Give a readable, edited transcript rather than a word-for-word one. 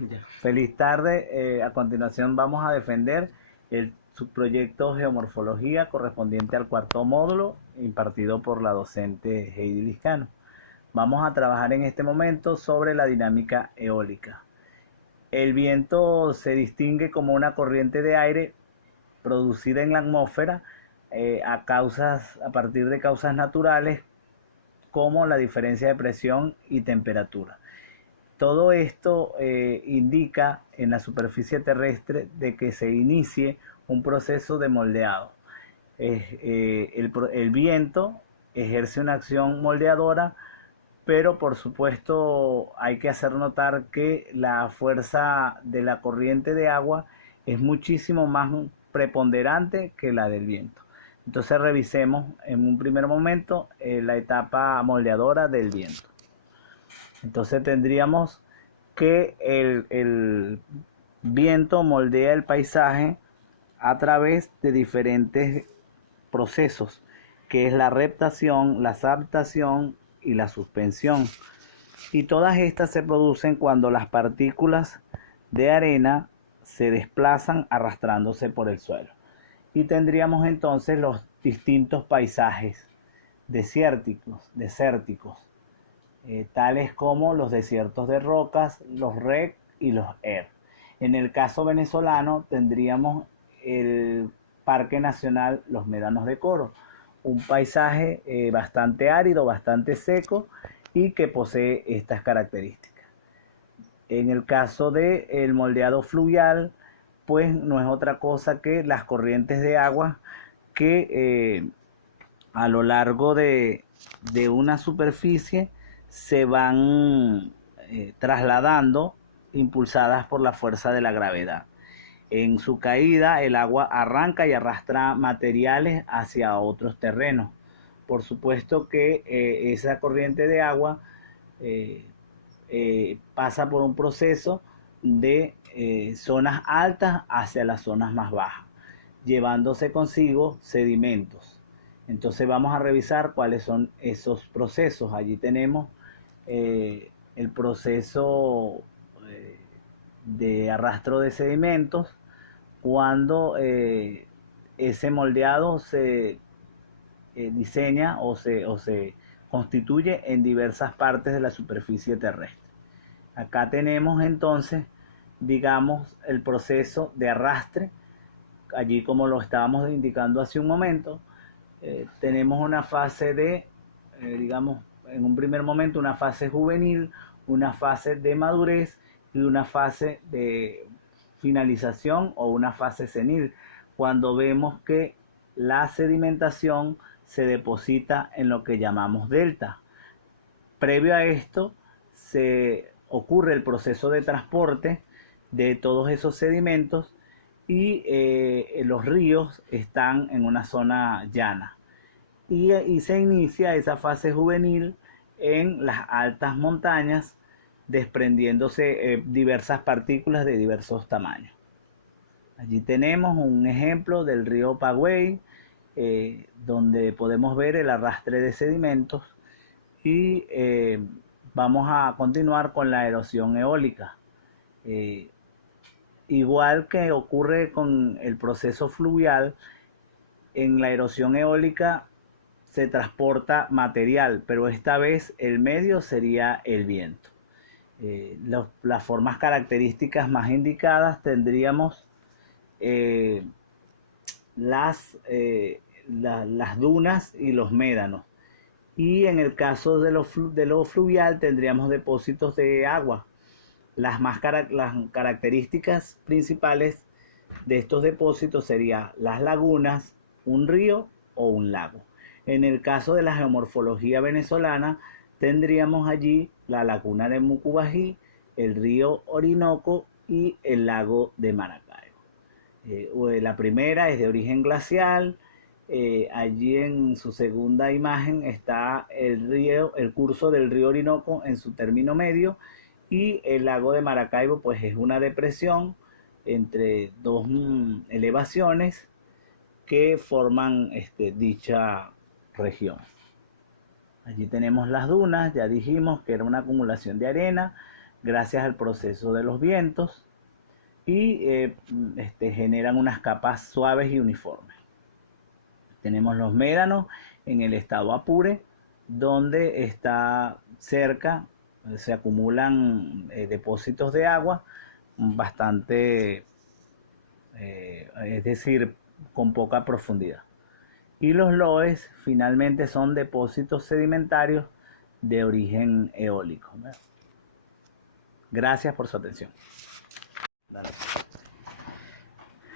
Ya. Feliz tarde. A continuación vamos a defender el subproyecto Geomorfología correspondiente al cuarto módulo impartido por la docente Heidi Liscano. Vamos a trabajar en este momento sobre la dinámica eólica. El viento se distingue como una corriente de aire producida en la atmósfera a partir de causas naturales como la diferencia de presión y temperatura. Todo esto indica en la superficie terrestre de que se inicie un proceso de moldeado. El viento ejerce una acción moldeadora, pero por supuesto hay que hacer notar que la fuerza de la corriente de agua es muchísimo más preponderante que la del viento. Entonces revisemos en un primer momento la etapa moldeadora del viento. Entonces tendríamos que el viento moldea el paisaje a través de diferentes procesos, que es la reptación, la adaptación y la suspensión. Y todas estas se producen cuando las partículas de arena se desplazan arrastrándose por el suelo. Y tendríamos entonces los distintos paisajes desérticos, tales como los desiertos de rocas, los REC y los ER. En el caso venezolano tendríamos el Parque Nacional Los Médanos de Coro, un paisaje bastante árido, bastante seco y que posee estas características. En el caso del moldeado fluvial, pues no es otra cosa que las corrientes de agua que a lo largo de una superficie se van trasladando impulsadas por la fuerza de la gravedad. En su caída, el agua arranca y arrastra materiales hacia otros terrenos. Por supuesto que esa corriente de agua pasa por un proceso de zonas altas hacia las zonas más bajas, llevándose consigo sedimentos. Entonces vamos a revisar cuáles son esos procesos. Allí tenemos el proceso de arrastro de sedimentos cuando ese moldeado se diseña o se constituye en diversas partes de la superficie terrestre. Acá tenemos entonces, digamos, el proceso de arrastre. Allí, como lo estábamos indicando hace un momento, tenemos una fase digamos, en un primer momento una fase juvenil, una fase de madurez y una fase de finalización o una fase senil, cuando vemos que la sedimentación se deposita en lo que llamamos delta. Previo a esto se ocurre el proceso de transporte de todos esos sedimentos y los ríos están en una zona llana y se inicia esa fase juvenil en las altas montañas, desprendiéndose diversas partículas de diversos tamaños. Allí tenemos un ejemplo del río Pagüey, donde podemos ver el arrastre de sedimentos y vamos a continuar con la erosión eólica. Igual que ocurre con el proceso fluvial, en la erosión eólica se transporta material, pero esta vez el medio sería el viento. Las formas características más indicadas tendríamos las dunas y los médanos. Y en el caso de lo fluvial tendríamos depósitos de agua. Las características principales de estos depósitos serían las lagunas, un río o un lago. En el caso de la geomorfología venezolana, tendríamos allí la laguna de Mucubají, el río Orinoco y el lago de Maracaibo. La primera es de origen glacial. Allí en su segunda imagen está el curso del río Orinoco en su término medio, y el lago de Maracaibo pues es una depresión entre dos elevaciones que forman dicha región. Allí tenemos las dunas, ya dijimos que era una acumulación de arena. gracias al proceso de los vientos y generan unas capas suaves y uniformes. Tenemos los médanos en el estado Apure, donde está cerca, se acumulan depósitos de agua bastante, es decir, con poca profundidad. Y los loes finalmente son depósitos sedimentarios de origen eólico. Gracias por su atención. Dale.